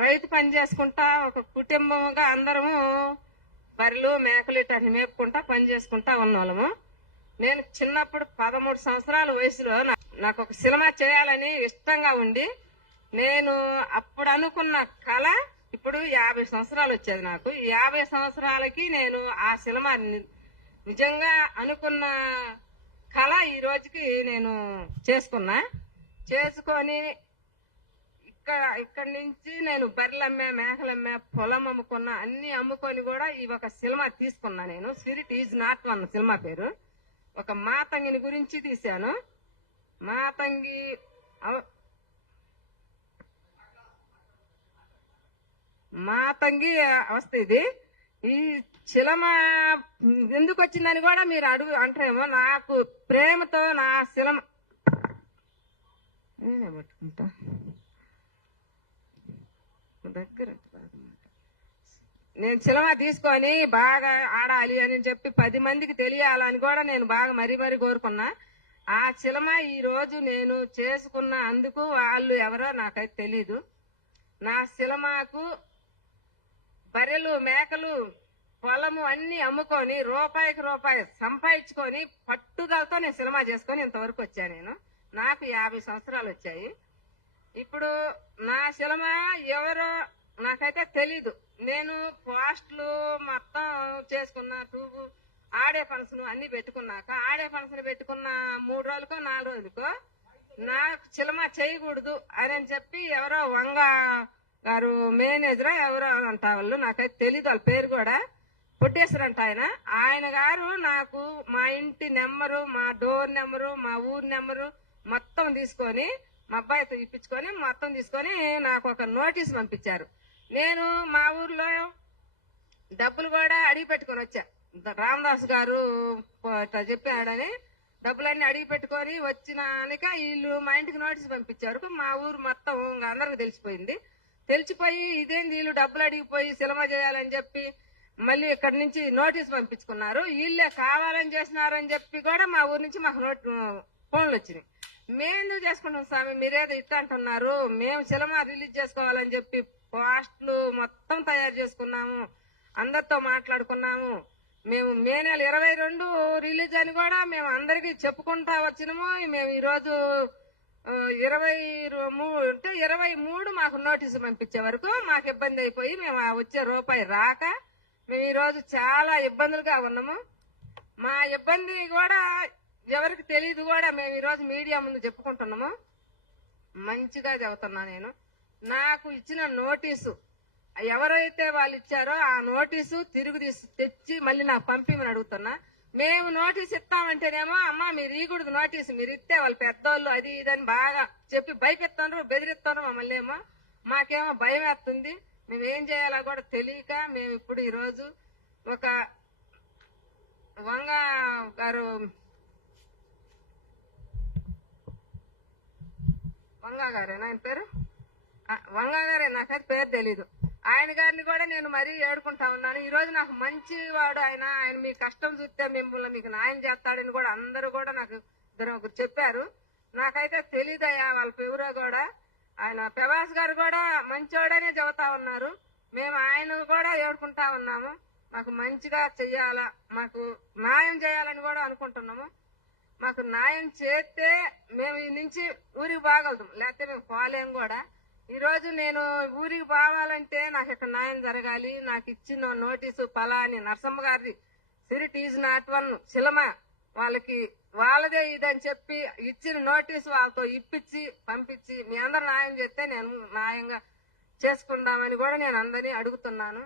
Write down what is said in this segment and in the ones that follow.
రైతు పని చేసుకుంటా ఒక కుటుంబంగా అందరము బర్రెలు మేకలు ఇటు మేపుకుంటా పని చేసుకుంటా ఉన్నోళ్ళము. నేను చిన్నప్పుడు 13 సంవత్సరాల వయసులో నాకు ఒక సినిమా చేయాలని ఇష్టంగా ఉండి నేను అప్పుడు అనుకున్న కళ ఇప్పుడు 50 సంవత్సరాలు వచ్చేది. నాకు 50 సంవత్సరాలకి నేను ఆ సినిమా నిజంగా అనుకున్న కళ ఈ రోజుకి నేను చేసుకొని ఇక్కడి నుంచి నేను బర్రెలమ్మే మేకలమ్మే పొలం అమ్ముకున్నా అన్ని అమ్ముకొని కూడా ఈ ఒక సినిమా తీసుకున్నా. నేను spirit is not one cinema పేరు. ఒక మాతంగిని గురించి తీశాను. మాతంగి వస్తుంది. ఈ శిలమ ఎందుకు వచ్చిందని కూడా మీరు అంటారేమో. నాకు ప్రేమతో నా శిలమ నేనే పట్టుకుంటా దగ్గర. నేను శిలమ తీసుకొని బాగా ఆడాలి అని చెప్పి 10 మందికి తెలియాలని కూడా నేను బాగా మరీ కోరుకున్నా. ఆ శిలమ ఈ రోజు నేను చేసుకున్న అందుకు వాళ్ళు ఎవరో నాకైతే తెలీదు. నా శిలమకు బర్రెలు మేకలు పొలము అన్ని అమ్ముకొని రూపాయికి రూపాయి సంపాదించుకొని పట్టుదలతో నేను సినిమా చేసుకొని ఇంతవరకు వచ్చా. నేను నాకు 50 సంవత్సరాలు వచ్చాయి. ఇప్పుడు నా సినిమా ఎవరో నాకైతే తెలీదు. నేను పోస్టులు మొత్తం చేసుకున్నా. ట్యూబు ఆడే ఫంక్షన్ అన్ని పెట్టుకున్నాక ఆడే ఫంక్షన్ పెట్టుకున్న 3 రోజులకో 4 రోజులకో నాకు సినిమా చేయకూడదు అని చెప్పి ఎవరో వంగ గారు మేనేజర్ ఎవరో అంట, వాళ్ళు నాకైతే తెలీదు. వాళ్ళ పేరు కూడా పొట్టేశ్వరంట. ఆయన గారు నాకు మా ఇంటి నెంబరు, మా డోర్ నెంబరు, మా ఊరు నెంబరు మొత్తం తీసుకొని మా అబ్బాయితో ఇప్పించుకొని మొత్తం తీసుకొని నాకు ఒక నోటీస్ పంపించారు. నేను మా ఊర్లో డబ్బులు కూడా అడిగి పెట్టుకొని వచ్చా. రామదాస్ గారు చెప్పాడని డబ్బులన్నీ అడిగి పెట్టుకొని వచ్చినాక వీళ్ళు మా ఇంటికి నోటీస్ పంపించారు. మా ఊరు మొత్తం అందరికి తెలిసిపోయి ఇదేంది వీళ్ళు డబ్బులు అడిగిపోయి సినిమా చేయాలని చెప్పి మళ్ళీ ఇక్కడి నుంచి నోటీస్ పంపించుకున్నారు. వీళ్ళే కావాలని చేసినారని చెప్పి కూడా మా ఊరు నుంచి మాకు ఫోన్లు వచ్చినాయి. మేము చేసుకుంటాం స్వామి, మీరేదో ఇట్లా అంటున్నారు, మేము సినిమా రిలీజ్ చేసుకోవాలని చెప్పి పోస్టులు మొత్తం తయారు చేసుకున్నాము, అందరితో మాట్లాడుకున్నాము. మేము మే నెల 22 రిలీజ్ అని కూడా మేము అందరికి చెప్పుకుంటా వచ్చినాము. మేము ఈరోజు 23 మాకు నోటీసు పంపించే వరకు మాకు ఇబ్బంది అయిపోయి మేము వచ్చే రూపాయి రాక మేము ఈరోజు చాలా ఇబ్బందులుగా ఉన్నాము. మా ఇబ్బంది కూడా ఎవరికి తెలియదు కూడా మేము ఈరోజు మీడియా ముందు చెప్పుకుంటున్నాము. మంచిగా చెబుతున్నా నేను. నాకు ఇచ్చిన నోటీసు ఎవరైతే వాళ్ళు ఇచ్చారో ఆ నోటీసు తిరిగి తెచ్చి మళ్ళీ నాకు పంపిమని అడుగుతున్నా. మేము నోటీస్ ఇస్తామంటేనేమో అమ్మ మీరు ఇయకూడదు నోటీసు, మీరు ఇస్తే వాళ్ళు పెద్దోళ్ళు అది ఇదని బాగా చెప్పి భయపెత్తారు, బెదిరిస్తారు మమ్మల్ని. ఏమో మాకేమో భయం వేస్తుంది. మేమేం చేయాలో కూడా తెలియక మేము ఇప్పుడు ఈరోజు ఒక వంగ గారు ఆయన పేరు వంగ గారే, నాకైతే పేరు తెలీదు. ఆయన గారిని కూడా నేను మరీ ఏడుకుంటా ఉన్నాను. ఈ రోజు నాకు మంచి వాడు ఆయన మీ కష్టం చూస్తే మిమ్మల్ని మీకు న్యాయం చేస్తాడని కూడా అందరూ కూడా నాకు ఇద్దరు చెప్పారు. నాకైతే తెలీదయ్యా వాళ్ళ ఎవరో కూడా. ఆయన ప్రభాస్ గారు కూడా మంచోడనే చెబుతా ఉన్నారు. మేము ఆయన కూడా ఏడుకుంటా ఉన్నాము. మాకు మంచిగా చెయ్యాలా, మాకు న్యాయం చేయాలని కూడా అనుకుంటున్నాము. మాకు న్యాయం చేస్తే మేము ఈ నుంచి ఊరికి పోగలుగుతాం, లేకపోతే మేము పోలేం కూడా. ఈ రోజు నేను ఊరికి పోవాలంటే నాకు ఇక్కడ న్యాయం జరగాలి. నాకు ఇచ్చిన నోటీసు పలాని నరసమ్మ గారిది స్పిరిట్ ఈజ్ నాట్ వన్ శిలమ వాళ్ళకి వాళ్ళదే ఇదని చెప్పి ఇచ్చిన నోటీసు వాళ్ళతో ఇప్పించి పంపించి మీ అందరు న్యాయం చేస్తే నేను న్యాయంగా చేసుకుందామని కూడా నేను అందరినీ అడుగుతున్నాను.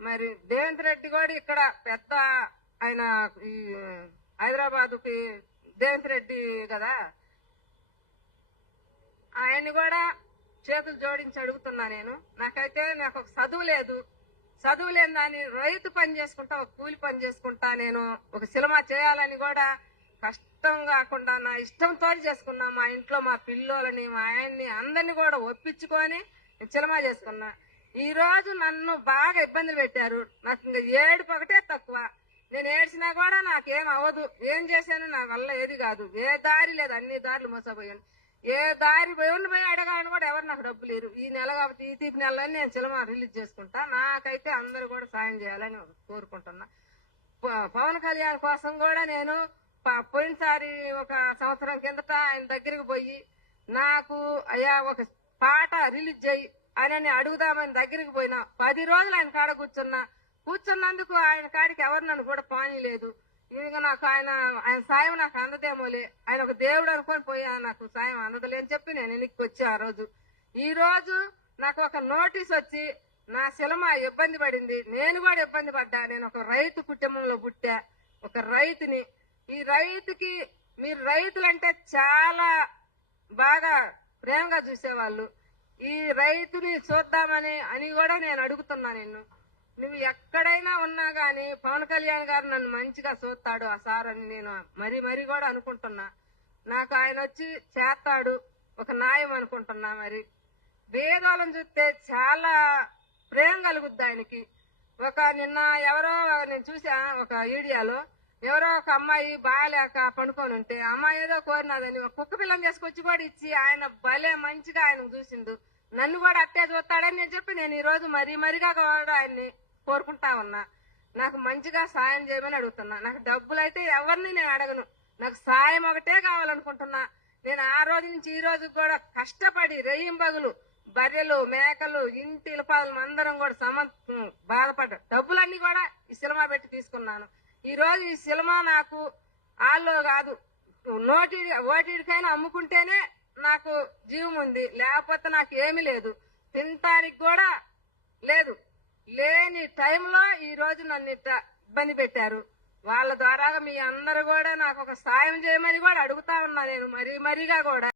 మరి రేవంత్ రెడ్డి కూడా ఇక్కడ పెద్ద ఆయన ఈ హైదరాబాద్కి రేవంత్ రెడ్డి కదా, ఆయన్ని కూడా చేతులు జోడించి అడుగుతున్నా నేను. నాకు ఒక చదువు లేని దాన్ని రైతు పని చేసుకుంటా, ఒక కూలి పని చేసుకుంటా నేను ఒక సినిమా చేయాలని కూడా కష్టం కాకుండా నా ఇష్టంతో చేసుకున్నా. మా ఇంట్లో మా పిల్లోలని మా ఆయన్ని అందరినీ కూడా ఒప్పించుకొని సినిమా చేసుకున్నా. ఈ రోజు నన్ను బాగా ఇబ్బందులు పెట్టారు. నాకు ఇంకా ఏడుపు ఒకటే తక్కువ. నేను ఏడ్చినా కూడా నాకేం అవ్వదు. ఏం చేశాను నా వల్ల ఏది కాదు. ఏ దారి లేదు, అన్ని దారులు మోసపోయాను. ఏ దారి పోయి అడగాలని కూడా ఎవరు నాకు డబ్బులు ఇరు, ఈ నెల కాబట్టి ఈ తీపి నెలని నేను సినిమా రిలీజ్ చేసుకుంటా, నాకైతే అందరూ కూడా సాయం చేయాలని కోరుకుంటున్నా. పవన్ కళ్యాణ్ కోసం కూడా నేను పోయినసారి ఒక సంవత్సరం కిందట ఆయన దగ్గరికి పోయి నాకు అయ్యా ఒక పాట రిలీజ్ చేయి అని అడుగుదామని దగ్గరికి పోయినా 10 రోజులు ఆయన కాడ కూర్చున్నందుకు ఆయన కాడికి ఎవరు నన్ను కూడా పానీలేదు. ఇంకా నాకు ఆయన సాయం నాకు అందదేమోలే, ఆయన ఒక దేవుడు అనుకొని పోయా, నాకు సాయం అందదులే అని చెప్పి నేను ఇంటికి వచ్చా. ఆ రోజు ఈ రోజు నాకు ఒక నోటీస్ వచ్చి నా సినిమా ఇబ్బంది పడింది, నేను కూడా ఇబ్బంది పడ్డా. నేను ఒక రైతు కుటుంబంలో పుట్టా, ఒక రైతుని. ఈ రైతుకి మీరు రైతులంటే చాలా బాగా ప్రేమగా చూసేవాళ్ళు, ఈ రైతుని చూద్దామని కూడా నేను అడుగుతున్నా నిన్ను. నువ్వు ఎక్కడైనా ఉన్నా గాని పవన్ కళ్యాణ్ గారు నన్ను మంచిగా చూస్తాడు ఆ సార్ అని నేను మరీ కూడా అనుకుంటున్నా. నాకు ఆయన వచ్చి చేస్తాడు ఒక న్యాయం అనుకుంటున్నా. మరి భేదాలను చూస్తే చాలా ప్రేమ కలుగుద్ది ఆయనకి. నిన్న ఎవరో నేను చూసా ఒక వీడియోలో, ఎవరో ఒక అమ్మాయి బాగాలేక పండుకొని ఉంటే అమ్మాయి ఏదో కోరినదని ఒక కుక్క పిల్లని చేసుకొచ్చి కూడా ఇచ్చి ఆయన భలే మంచిగా ఆయనకు చూసిండు. నన్ను కూడా అట్టే చూస్తాడని నేను చెప్పి నేను ఈ రోజు మరీగా కూడా ఆయన్ని కోరుకుంటా ఉన్నా. నాకు మంచిగా సాయం చేయమని అడుగుతున్నా. నాకు డబ్బులైతే ఎవరిని నేను అడగను, నాకు సాయం ఒకటే కావాలనుకుంటున్నా. నేను ఆ రోజు నుంచి ఈ రోజు కూడా కష్టపడి రెయ్యింబగులు బర్రెలు మేకలు ఇంటి ఇలపాదులు అందరం కూడా బాధపడ్డా. డబ్బులన్నీ కూడా ఈ సినిమా పెట్టి తీసుకున్నాను. ఈ రోజు ఈ సినిమా నాకు ఆల్లో కాదు ఓటీడికైనా అమ్ముకుంటేనే నాకు జీవం ఉంది, లేకపోతే నాకు ఏమీ లేదు, తినటానికి కూడా లేదు. లేని టైంలో ఈ రోజు నన్ను ఇబ్బంది పెట్టారు. వాళ్ళ ద్వారా మీ అందరూ కూడా నాకు ఒక సాయం చేయమని కూడా అడుగుతా ఉన్నా నేను మరీగా కూడా.